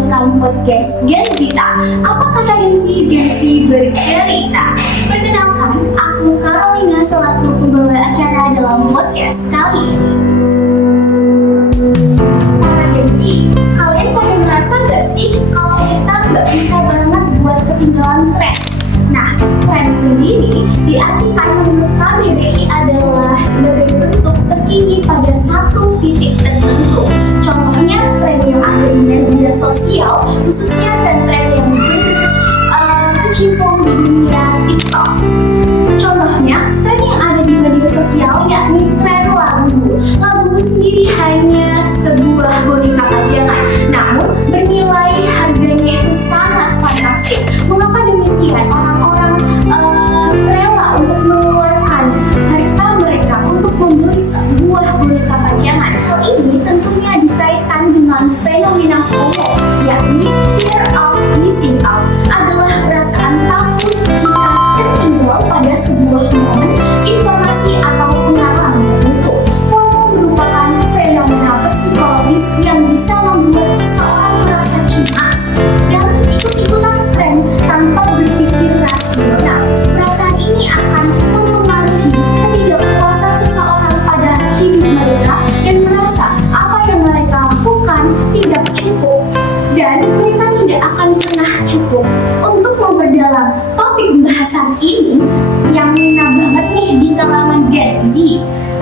mendengarkan podcast Genzita. Apa kata Genzi bercerita? Perkenalkan, aku Carolina selaku pembawa acara dalam podcast kali ini. Para Genzi, kalian pada merasa gak sih kalau kita gak bisa banget buat ketinggalan tren? Nah, tren sendiri diartikan menurut KBBI adalah sebagai bentuk terkini pada satu titik tertentu. Contohnya tren yang ada di media sosial, khususnya tren yang berkecimpung di dunia TikTok. Contohnya, tren yang ada di media sosial yakni tren labu. Labu sendiri hanya sebuah boneka pajangan, namun bernilai harganya itu sangat fantastik. Mengapa demikian? Orang-orang rela untuk mengeluarkan harta mereka untuk membeli sebuah boneka pajangan. Hal ini tentunya dikaitkan dengan fenomena FOMO, yakni fear of missing out, adalah perasaan takut jika tertinggal pada sebuah momen, informasi atau pengalaman tertentu. FOMO merupakan fenomena psikologis yang bisa membuat seseorang merasa cemas dan ikut-ikutan tren tanpa berpikir rasional. Perasaan ini akan mempengaruhi ketidakpuasan seseorang pada hidup mereka dan merasa apa yang mereka lakukan tidak cukup dan mereka tidak akan pernah cukup. Untuk memperdalam topik bahasan ini yang ngena banget nih di kalangan Gen Z,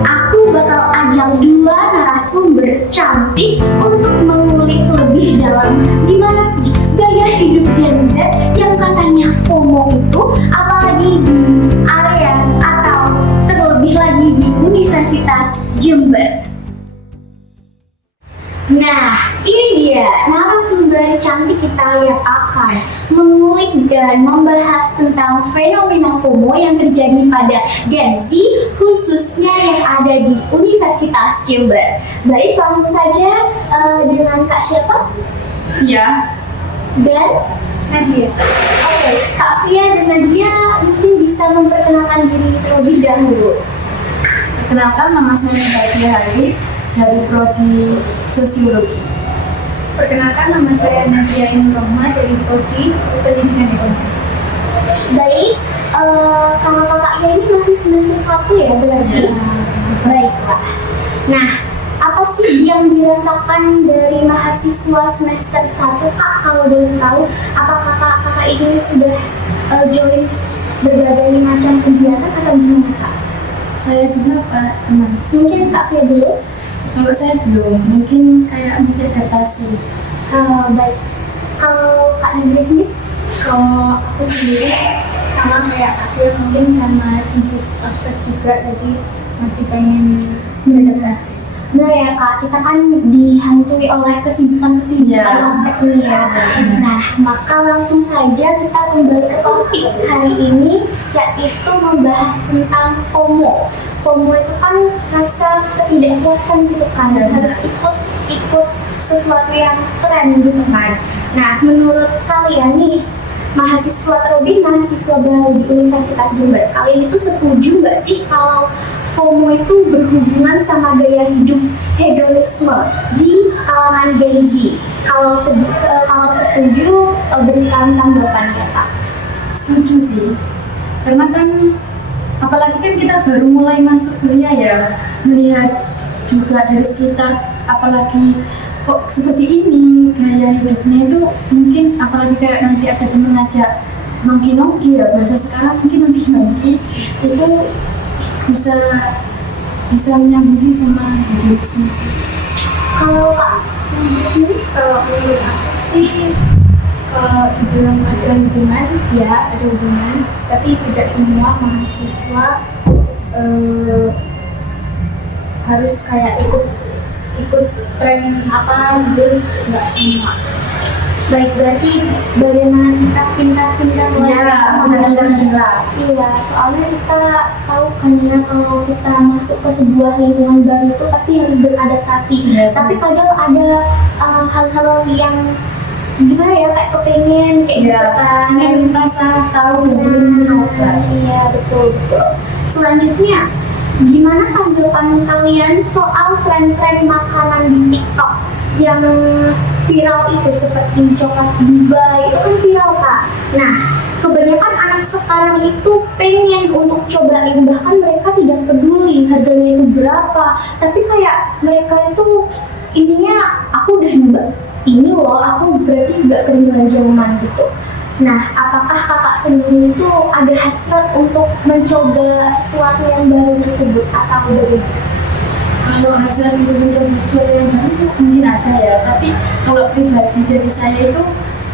aku bakal ajak dua narasumber cantik untuk mengulik lebih dalam gimana sih gaya hidup Gen Z yang katanya FOMO itu, apalagi di area atau terlebih lagi di Universitas Jember. Nah, ini dia narasumber cantik kita yang akan mengulik dan membahas tentang fenomena FOMO yang terjadi pada Gen Z, khususnya yang ada di Universitas Jember. Baik, langsung saja dengan Kak siapa? Via Dan Nadia. Oke, Kak Via dan Nadia mungkin bisa memperkenalkan diri terlebih dahulu. Perkenalkan, nama saya Nadia Harif dari Prodi Sosiologi. Perkenalkan, nama saya Nadia Rohma dari Prodi Pendidikan Ekonomi. Baik, kalau kakaknya ini masih semester 1 ya berarti? Baiklah. Nah, apa sih yang dirasakan dari mahasiswa semester 1 Kak? Kalau boleh tahu, apakah kakak ini sudah join berbagai macam kegiatan atau gimana Kak? Saya belum Pak, teman. Mungkin Kak Fia dulu? Kalau saya belum, mungkin kayak masih adaptasi. Baik, kalau Kak Nadia sendiri? Kalau aku sendiri sama kayak Kak Fia, mungkin karena sibuk ospek juga, jadi masih pengen beradaptasi. Nah ya Kak, kita kan dihantui oleh kesibukan-kesibukan aspek ini ya. Nah, maka langsung saja kita kembali ke topik hari ini, yaitu membahas tentang FOMO. FOMO itu kan rasa ketidakpuasan gitu kan, harus ikut sesuatu yang tren gitu kan. Nah, menurut kalian nih, mahasiswa terlebih mahasiswa baru di Universitas Jember, kalian itu setuju nggak sih kalau FOMO itu berhubungan sama gaya hidup hedonisme di kalangan Gen Z? Kalau setuju, berikan tanggapannya Kak. Setuju sih, karena kan apalagi kan kita baru mulai masuk kuliah ya, melihat juga dari sekitar, apalagi kok seperti ini gaya hidupnya itu, mungkin apalagi kayak nanti ada temen ngajak nongki-nongki ya, bahasa sekarang mungkin nongki-nongki itu bisa menyambung sih sama hedonisme. Kalau Kak sendiri, Kalau menurut aku sih, kalau dibilang ada hubungan, ya ada hubungan, tapi tidak semua mahasiswa harus kayak ikut tren apa gitu, nggak semua. baik, berarti bagaimana kita pintar-pintar gila. Iya, soalnya kita tahu kan ya kalau kita masuk ke sebuah lingkungan baru itu pasti harus beradaptasi. Tapi kadang ada hal-hal yang gimana ya, kayak kepengen kayak gitu kan, ingin merasa tahu dan ingin mencoba. Iya, betul. Selanjutnya, gimana tanggapan kalian soal tren-tren makanan di TikTok yang viral itu seperti coklat Dubai itu kan viral Kak. Nah, kebanyakan anak sekarang itu pengen untuk cobain, bahkan mereka tidak peduli harganya itu berapa, tapi kayak mereka itu intinya aku udah nyoba ini loh, aku berarti nggak ketinggalan zaman gitu. Nah, apakah kakak sendiri itu ada hasrat untuk mencoba sesuatu yang baru tersebut atau bagaimana? Kalau hasrat untuk mencoba sesuatu yang baru itu mungkin ada ya, tapi kalau pribadi dari saya itu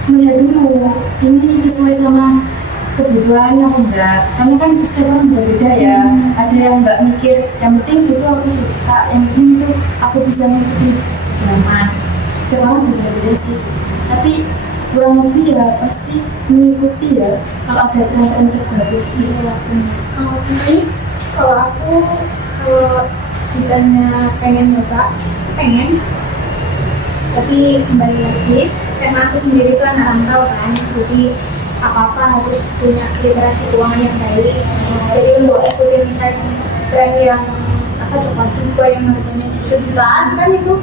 melihat dulu ini sesuai sama kebutuhan atau enggak, karena kan setiap orang berbeda ya. Ada yang nggak mikir, yang penting itu aku suka, yang penting itu aku bisa mengikuti zaman. Setiap orang berbeda sih, tapi kurang lebih ya pasti mengikuti ya kalau ada tren-tren terbaru di lakukan. Kalau aku kalau ditanya pengen nyoba, pengen, tapi kembali lagi karena aku sendiri tuh anak rantau kan, jadi apa-apa harus punya literasi keuangan yang baik. Jadi untuk ikutin tren yang apa coklat juga yang harganya justru jutaan kan itu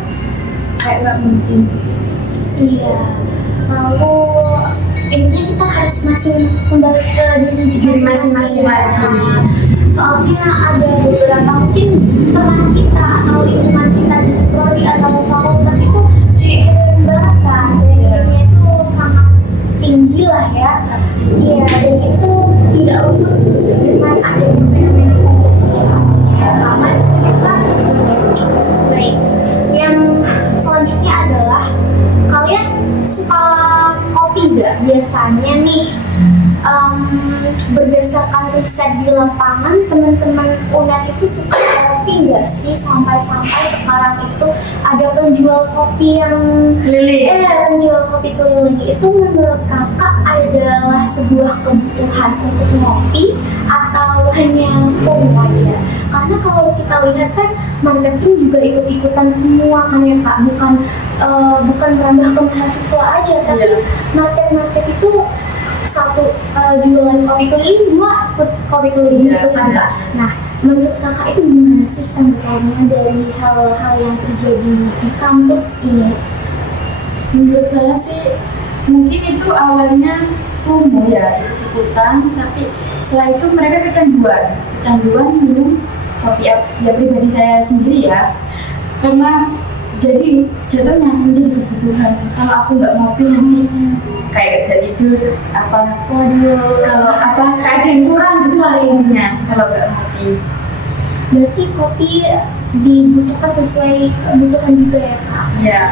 kayak nggak mungkin. Iya, lalu intinya kita harus masih kembali ke diri masing-masing lagi. Soalnya ada beberapa mungkin teman kita atau lingkungan kita di prodi atau fakultas itu keren banget kan, dayanya itu sangat tinggi lah ya. Iya, dan itu tidak luput dengan adanya fenomena baik. Yang selanjutnya adalah kalian suka kopi nggak? Biasanya nih berdasarkan riset di lapangan, teman-teman UNER itu suka kopi nggak sih? Sampai-sampai sekarang itu ada penjual kopi yang Keliling. penjual kopi keliling itu menurut kakak adalah sebuah kebutuhan untuk ngopi atau hanya FOMO aja? Karena kalau kita lihat kan marketing juga ikut-ikutan semua kan ya Kak, bukan merambah ke mahasiswa aja, tapi market itu satu jualan kopi keliling semua ikut kopi keliling itu kan Kak. Nah, menurut kakak itu gimana sih tanggapannya dari hal-hal yang terjadi di kampus ini? Menurut saya sih mungkin itu awalnya FOMO ya, ikut-ikutan, tapi setelah itu mereka kecanduan minum kopi ya pribadi saya sendiri ya, karena jadi jatuhnya menjadi kebutuhan. Kalau aku nggak ngopi nanti kayak gak bisa tidur apa, kalau apa kayak ada yang kurang gitu lah intinya kalau nggak ngopi. Berarti kopi dibutuhkan sesuai kebutuhan juga ya Kak? Ya,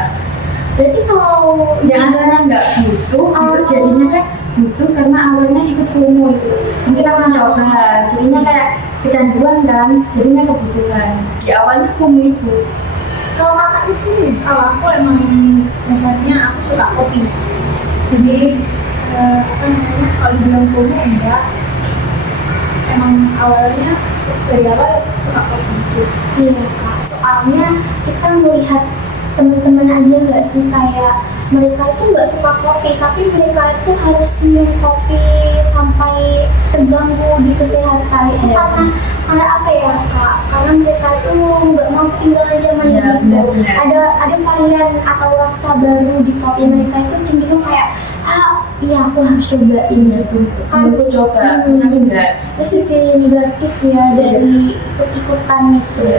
Berarti kalau yang asalnya nggak butuh itu jadinya kan butuh karena awalnya ikut FOMO itu. Mungkin aku coba jadinya kayak kecanduan kan, jadinya kebutuhan. Di awalnya FOMO itu. kalau kakaknya sih, Kalau aku emang dasarnya aku suka kopi. Jadi apa namanya, kalau dibilang FOMO enggak, emang awalnya dari awal suka kopi gitu. iya Kak, soalnya kita melihat teman-teman aja nggak sih, kayak mereka itu nggak suka kopi, tapi mereka itu harus minum kopi sampai terganggu di kesehatan. Itu karena apa ya Kak? Karena mereka itu nggak mau ketinggalan zaman Iya, gitu. benar-benar. Ada varian atau rasa baru di kopi mereka itu cenderung kayak, iya aku harus cobain gitu. Kan Aku coba, masa enggak? itu sisi negatif ya dari ikut-ikutan itu.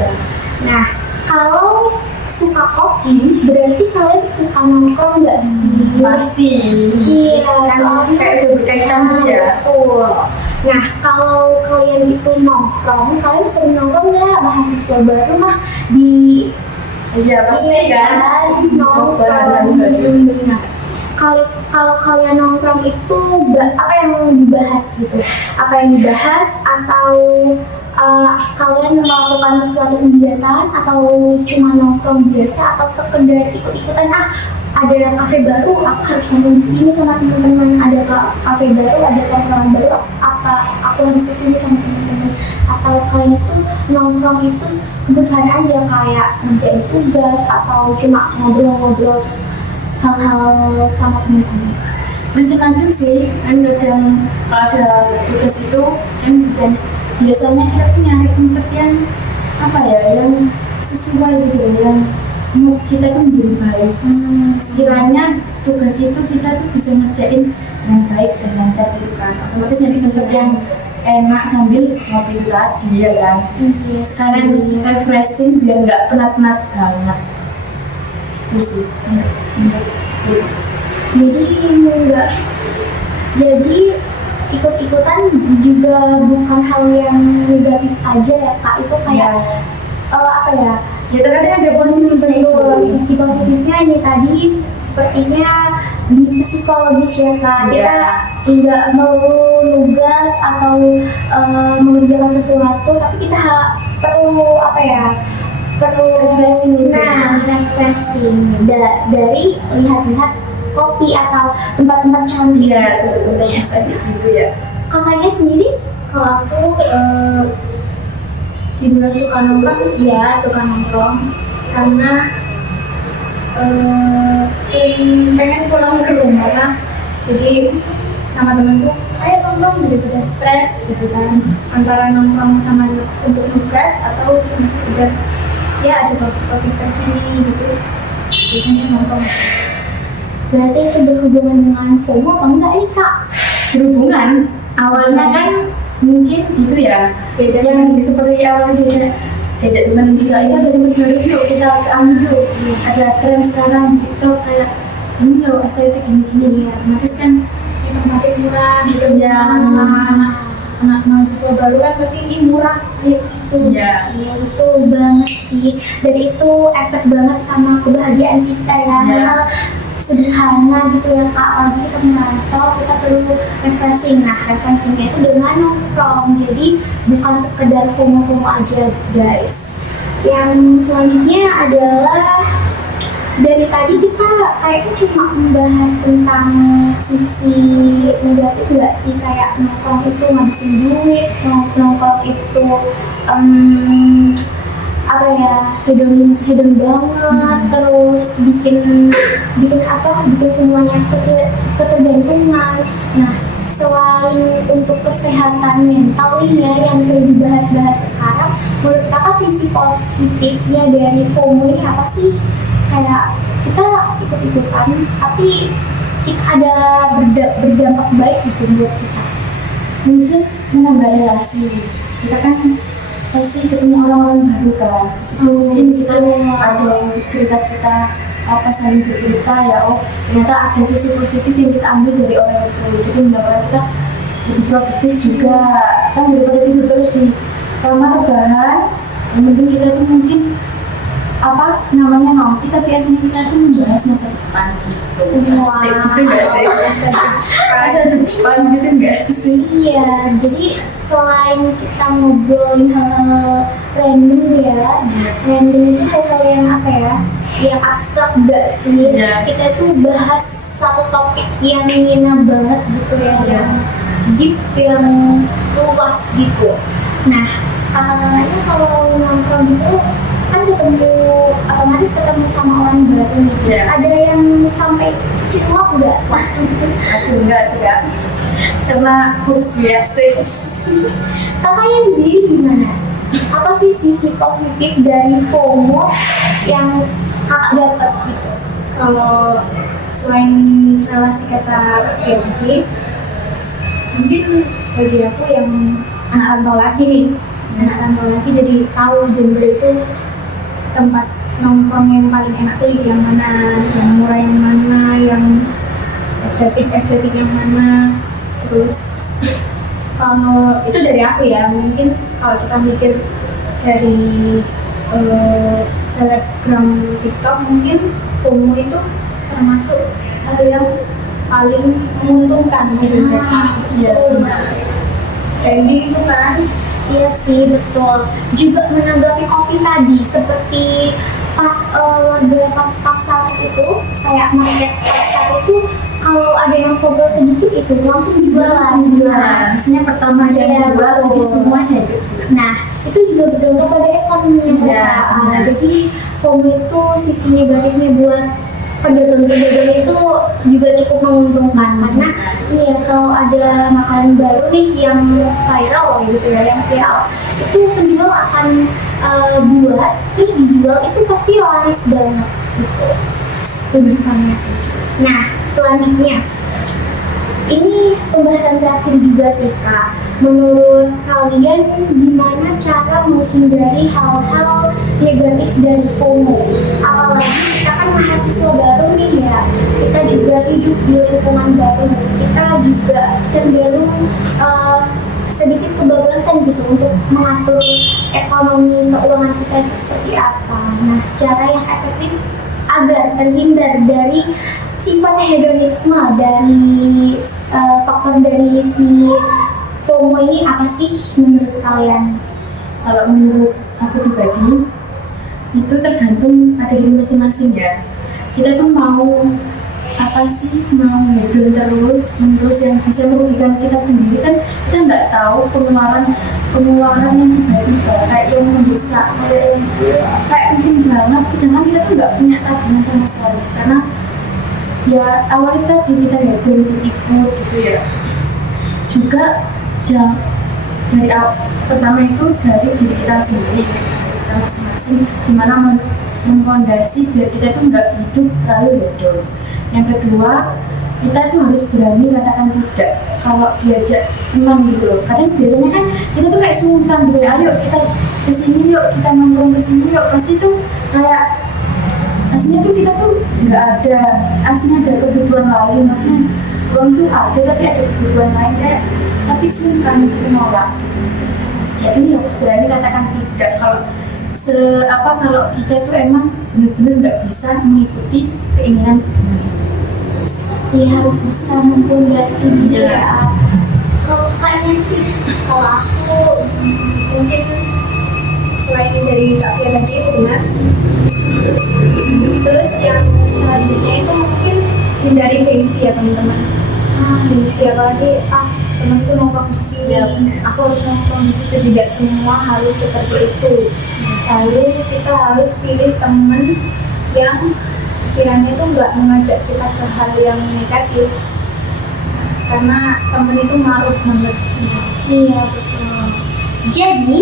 Nah, kalau suka kopi, berarti kalian suka nongkrong nggak sih? Pasti. Iya, Kan soalnya kayak udah berkaitan tuh ya. Betul. Nah, kalau kalian itu nongkrong, kalian sering nongkrong nggak? Mahasiswa baru mah di Iya pasti kan. nongkrong. Benar. Kalau kalian nongkrong itu apa yang dibahas gitu? Apa yang dibahas atau kalian melakukan suatu kegiatan atau cuma nongkrong biasa atau sekedar ikut-ikutan ada kafe baru aku harus nongkrong di sini sama teman-teman, ada kafe baru, ada tongkrongan baru, apa aku harus ke sini sama teman-teman, atau kalian itu nongkrong itu kebutuhan aja kayak ngerjain tugas atau cuma ngobrol-ngobrol hal-hal sama teman-teman? Macam-macam sih, kan kadang kalau ada tugas itu kan biasanya kita tuh nyari tempat yang apa ya, yang sesuai gitu, yang mood kita tuh menjadi baik. Sekiranya tugas itu kita tuh bisa ngerjain dengan baik dan lancar gitu kan, otomatis jadi tempat yang enak sambil ngopi itu tadi ya kan. Sekalian refreshing biar nggak penat-penat banget. Itu sih. Jadi enggak, jadi ikut-ikutan juga bukan hal yang negatif aja ya kak, itu kayak apa ya, Ya terkadang ada positifnya itu. sisi positifnya ini tadi sepertinya di psikologis ya kak, kita nggak mau nugas atau mengerjakan sesuatu, tapi kita perlu apa ya, perlu Refreshing. refreshing dari lihat-lihat kopi atau tempat-tempat cantik. Iya, tentunya estetik gitu ya. Kakaknya sendiri? Kalau aku dibilang suka nongkrong, ya suka nongkrong karena sering pengen pulang ke rumah, jadi sama temenku ayo nongkrong daripada stres gitu kan, antara nongkrong sama untuk nugas atau cuma sekedar ya ada topik terkini gitu, biasanya nongkrong. Berarti itu berhubungan dengan FOMO apa enggak nih kak? Berhubungan awalnya kan mungkin itu ya yang seperti awalnya diajak teman juga itu ada teman baru yuk kita ambil yuk, ada tren sekarang gitu kayak ini loh estetik gini-gini ya, otomatis kan Tempatnya murah gitu ya. Anak mahasiswa baru kan pasti ini murah, ayo ke situ. Iya. Iya betul banget sih. Dan itu efek banget sama kebahagiaan kita ya. Iya. Sederhana gitu ya kak. Lagi kita merantau, kita perlu refreshing. Nah refreshingnya itu dengan nongkrong. Jadi bukan sekedar FOMO-FOMO aja guys. Yang selanjutnya adalah dari tadi kita kayaknya cuma membahas tentang sisi negatif gak sih, kayak nongkrong itu ngabisin duit, nongkrong itu apa ya, hedon banget, terus bikin semuanya ketergantungan. Nah selain untuk kesehatan mental ini ya, yang sering dibahas-bahas sekarang, menurut kakak sisi positifnya dari FOMO ini apa sih? Kayak kita ikut-ikutan tapi kita ada berdampak baik gitu buat kita. mungkin menambah relasi, kita kan pasti ketemu orang-orang baru kan, mungkin kita ada yang cerita-cerita apa, saling bercerita ya, oh ternyata ada sisi positif yang kita ambil dari orang itu, jadi menambah kita lebih produktif juga kan, daripada tidur terus di kamar rebahan. Yang penting kita tuh mungkin apa namanya ngopi, tapi aslinya kita tuh membahas masa depan gitu. Asik gitu nggak sih? Masa depan gitu nggak sih? Iya, jadi selain kita ngobrolin hal-hal random ya, random itu hal-hal yang apa ya, yang abstrak gak sih? Iya. Kita tuh bahas satu topik yang ngena banget gitu ya, yang deep, yang luas gitu. Nah, kakak-kakaknya kalau nongkrong gitu kan otomatis ketemu sama orang baru nih. Iya. Ada yang sampai cinlok nggak? Aku enggak sih Kak, karena fokus biasa. Kakaknya sendiri gimana? Apa sih sisi positif dari FOMO yang kakak dapat gitu? Kalau selain relasi kata tadi, mungkin bagi aku yang anak rantau lagi nih, anak rantau lagi jadi tahu Jember itu tempat nongkrong yang paling enak tuh yang mana, yang murah yang mana, yang estetik yang mana. Terus kalau itu dari aku ya, mungkin kalau kita mikir dari selebgram TikTok, mungkin FOMO itu termasuk hal yang paling menguntungkan gitu kan. Iya. Trending itu kan. Iya sih, betul. Juga menanggapi kopi tadi, seperti warga pasar itu, kayak market pasar itu, kalau ada yang foto sedikit itu langsung jualan. Maksudnya pertama yang Iya, jual, betul. jadi semuanya ikut jual. Nah, itu juga berdampak pada ekonomi Iya, mereka. benar. Jadi FOMO itu sisi negatifnya buat pedagang-pedagang itu juga cukup menguntungkan, karena iya kalau ada makanan baru nih yang viral gitu ya, yang viral, itu penjual akan buat terus dijual itu pasti laris banget gitu. Lebih panas. Nah, selanjutnya ini pembahasan terakhir juga sih Kak. Menurut kalian gimana cara menghindari hal-hal negatif dari FOMO? Apalagi kita kan mahasiswa baru nih ya, kita juga hidup di lingkungan baru, kita juga cenderung sedikit kebablasan gitu untuk mengatur ekonomi keuangan kita itu seperti apa. Nah, cara yang efektif agar terhindar dari sifat hedonisme dari faktor dari si FOMO ini apa sih menurut kalian? Kalau menurut aku pribadi itu tergantung pada diri masing-masing ya. Kita tuh mau apa sih, mau hedon terus yang bisa merugikan kita sendiri kan kita nggak tahu pengeluaran yang tiba-tiba kayak yang mendesak kayak penting banget, sedangkan kita tuh nggak punya tabungan sama sekali karena ya awalnya tadi kita hedon ikut gitu ya. Juga dari pertama itu dari diri kita sendiri, kita masing-masing gimana memfondasi biar kita tuh nggak hidup terlalu hedon. Yang kedua, kita tuh harus berani katakan tidak kalau diajak teman gitu loh. Kadang biasanya kan kita tuh kayak sungkan gitu ya, ayo kita kesini yuk, kita nongkrong kesini yuk. Pasti tuh kayak aslinya tuh kita tuh nggak ada, aslinya ada kebutuhan lain. Maksudnya uang tuh ada tapi ada kebutuhan lain kayak, tapi sungkan untuk menolak. Jadi harus berani katakan tidak kalau kita tuh emang benar-benar nggak bisa mengikuti keinginan teman itu. Ya harus bisa memfondasi diri ya. Kalau kayaknya sih, kalau aku mungkin selain dari Kak Fia tadi itu benar. Terus yang selanjutnya itu mungkin hindari gengsi ya teman-teman. Gengsi apalagi temanku nongkrong di sini, aku harus nongkrong di situ, tidak semua harus seperti itu. Lalu kita harus pilih teman yang sekiranya itu nggak mengajak kita ke hal yang negatif, karena teman itu ngaruh banget. Iya betul. Jadi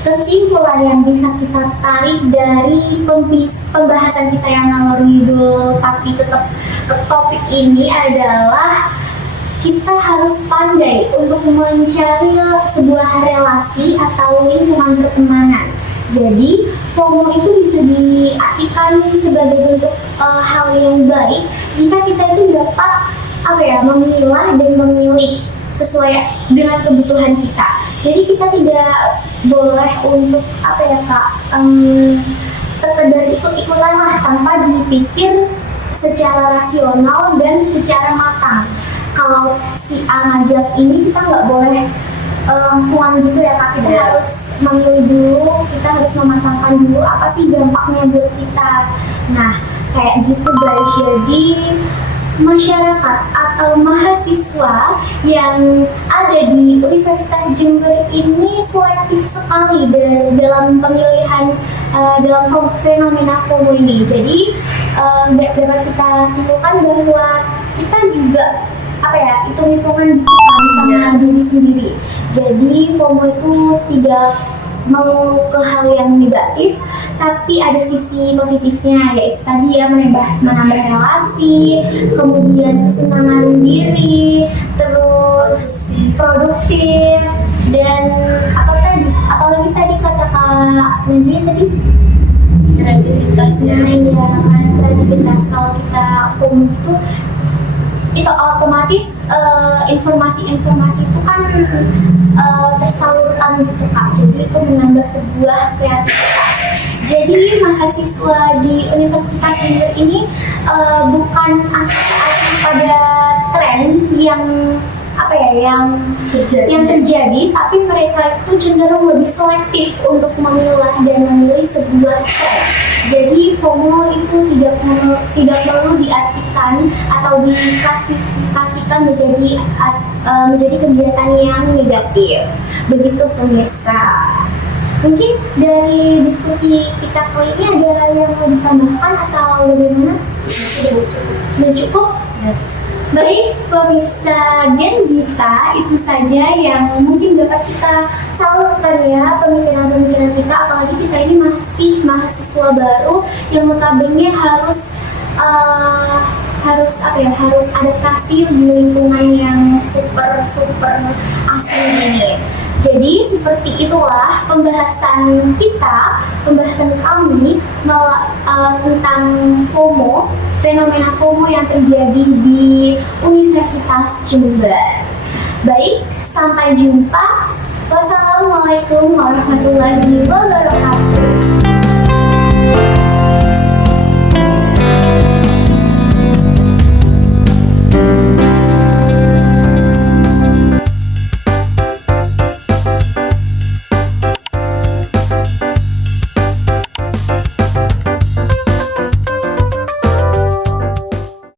kesimpulan yang bisa kita tarik dari pembahasan kita yang ngalor ngidul tapi tetap ke topik ini adalah kita harus pandai untuk mencari sebuah relasi atau lingkungan pertemanan. Jadi FOMO itu bisa diartikan sebagai bentuk hal yang baik jika kita itu dapat memilah dan memilih sesuai dengan kebutuhan kita. Jadi kita tidak boleh untuk sekedar ikut-ikutan lah tanpa dipikir secara rasional dan secara matang. Kalau si A ngajak ini kita nggak boleh langsungan gitu ya Kak, kita harus memilih dulu, kita harus mematangkan dulu apa sih dampaknya buat kita. Nah kayak gitu guys, jadi masyarakat atau mahasiswa yang ada di Universitas Jember ini selektif sekali dalam pemilihan dalam fenomena FOMO ini. Jadi dapat kita simpulkan bahwa kita juga hitung-hitungan sama diri sendiri. Jadi FOMO itu tidak melulu ke hal yang negatif, tapi ada sisi positifnya, yaitu tadi ya menambah relasi, kemudian kesenangan diri, terus produktif, dan apalagi tadi kata Kak Nadia tadi kreativitasnya. Iya, kreativitas. Kalau kita FOMO itu otomatis informasi-informasi itu kan tersalurkan gitu Kak, jadi itu menambah sebuah kreativitas. Jadi mahasiswa di Universitas Jember ini bukan anti pada tren yang terjadi, tapi mereka itu cenderung lebih selektif untuk memilah dan memilih sebuah tren. Jadi FOMO itu tidak perlu diartikan atau diklasifikasikan menjadi kegiatan yang negatif. Begitu pemirsa. Mungkin dari diskusi kita kali ini ada yang mau ditambahkan atau bagaimana? Sudah cukup? Ya. Baik pemirsa Gen Zita, itu saja yang mungkin dapat kita salurkan ya pemikiran-pemikiran kita, apalagi kita ini masih mahasiswa baru yang notabene harus harus adaptasi di lingkungan yang super asing ini. Jadi seperti itulah pembahasan kami tentang FOMO, fenomena FOMO yang terjadi di Universitas Jember. Baik, sampai jumpa. Wassalamualaikum warahmatullahi wabarakatuh.